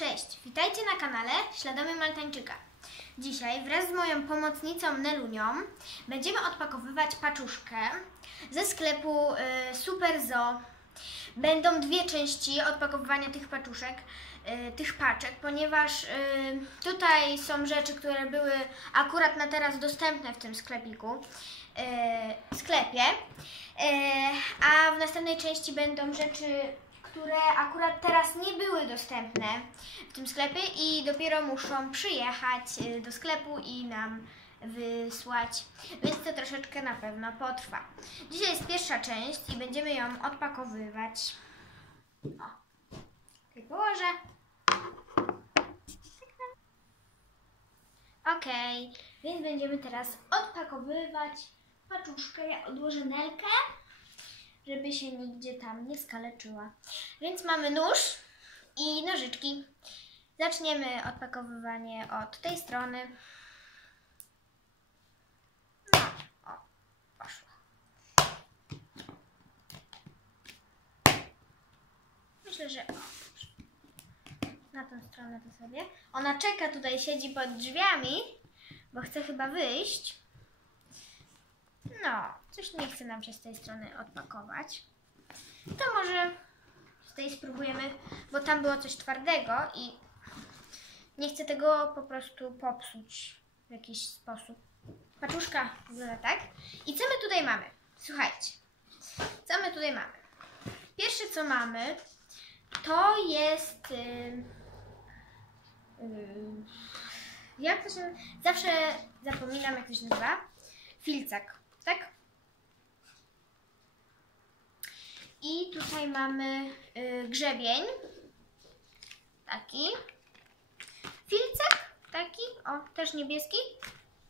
Cześć, witajcie na kanale Śladami Maltańczyka. Dzisiaj wraz z moją pomocnicą Nelunią będziemy odpakowywać paczuszkę ze sklepu Super Zoo. Będą dwie części odpakowywania tych paczuszek, tych paczek, ponieważ tutaj są rzeczy, które były akurat na teraz dostępne w tym sklepie, a w następnej części będą rzeczy, które akurat teraz nie były dostępne w tym sklepie i dopiero muszą przyjechać do sklepu i nam wysłać, więc to troszeczkę na pewno potrwa. Dzisiaj jest pierwsza część i będziemy ją odpakowywać. O, tutaj położę. Ok, więc będziemy teraz odpakowywać paczuszkę. Ja odłożę Nelkę, żeby się nigdzie tam nie skaleczyła. Więc mamy nóż i nożyczki. Zaczniemy odpakowywanie od tej strony. No, o, poszło. Myślę, że na tę stronę to sobie. Ona czeka tutaj, siedzi pod drzwiami, bo chce chyba wyjść. No, coś nie chce nam się z tej strony odpakować. To może z tej spróbujemy, bo tam było coś twardego i nie chcę tego po prostu popsuć w jakiś sposób. Paczuszka wygląda tak. I co my tutaj mamy? Słuchajcie, co my tutaj mamy? Pierwsze co mamy, to jest jak to się... Zawsze zapominam, jak to się nazywa. Filcak, tak? I tutaj mamy grzebień. Taki. Filcek. Taki. O, też niebieski.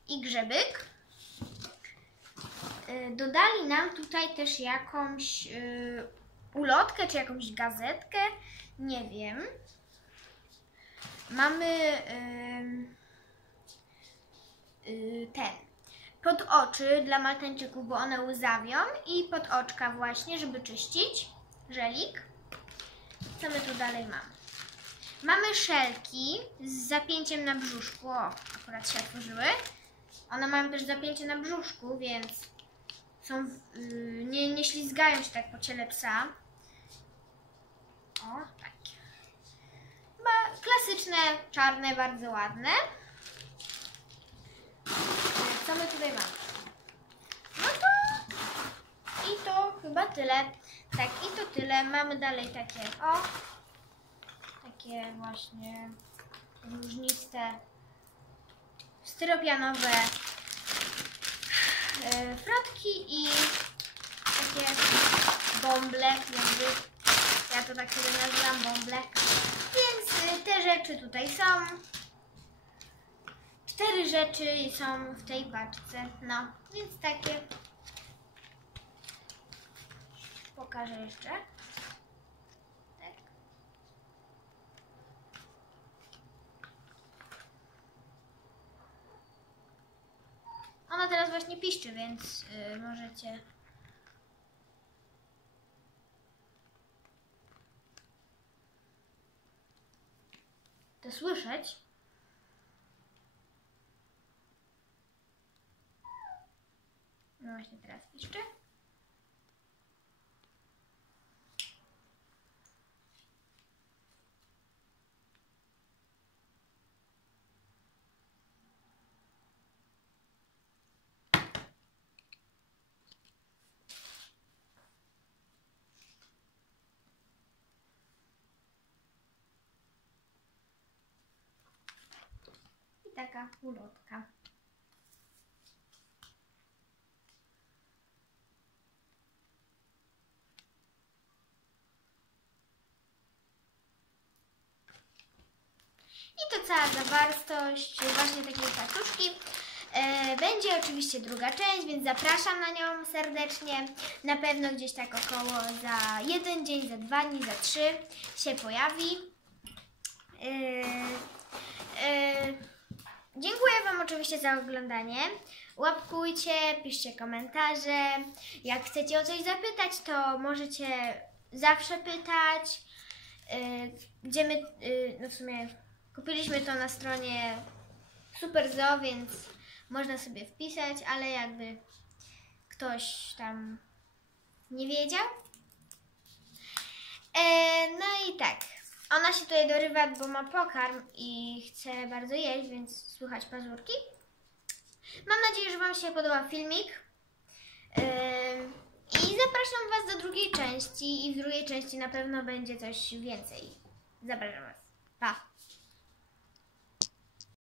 I grzebyk. Dodali nam tutaj też jakąś ulotkę, czy jakąś gazetkę. Nie wiem. Mamy pod oczy dla Maltańczyków, bo one łzawią, i pod oczka właśnie, żeby czyścić. Żelik. Co my tu dalej mamy? Mamy szelki z zapięciem na brzuszku. O, akurat się otworzyły. One mają też zapięcie na brzuszku, więc są, nie ślizgają się tak po ciele psa. O, takie. Chyba klasyczne, czarne, bardzo ładne. Co my tutaj mamy? No to i to chyba tyle. Tak, i to tyle. Mamy dalej takie, o, takie właśnie różniste, styropianowe frotki i takie bąble, jakby ja to tak sobie nazywam, bąble. Więc te rzeczy tutaj są. 4 rzeczy są w tej paczce, no, więc takie. Pokażę jeszcze. Tak. Ona teraz właśnie piszczy, więc możecie to słyszeć. No właśnie teraz piszczy. I taka ulotka. I to cała zawartość właśnie takiej paczuszki. Będzie oczywiście druga część, więc zapraszam na nią serdecznie. Na pewno gdzieś tak około za 1 dzień, za 2 dni, za 3 się pojawi. Dziękuję Wam oczywiście za oglądanie. Łapkujcie, piszcie komentarze. Jak chcecie o coś zapytać, to możecie zawsze pytać. gdzie my, no w sumie kupiliśmy to na stronie Superzoo, więc można sobie wpisać, ale jakby ktoś tam nie wiedział. No i tak, ona się tutaj dorywa, bo ma pokarm i chce bardzo jeść, więc słychać pazurki. Mam nadzieję, że Wam się podobał filmik. I zapraszam Was do drugiej części i w drugiej części na pewno będzie coś więcej. Zapraszam Was. Pa!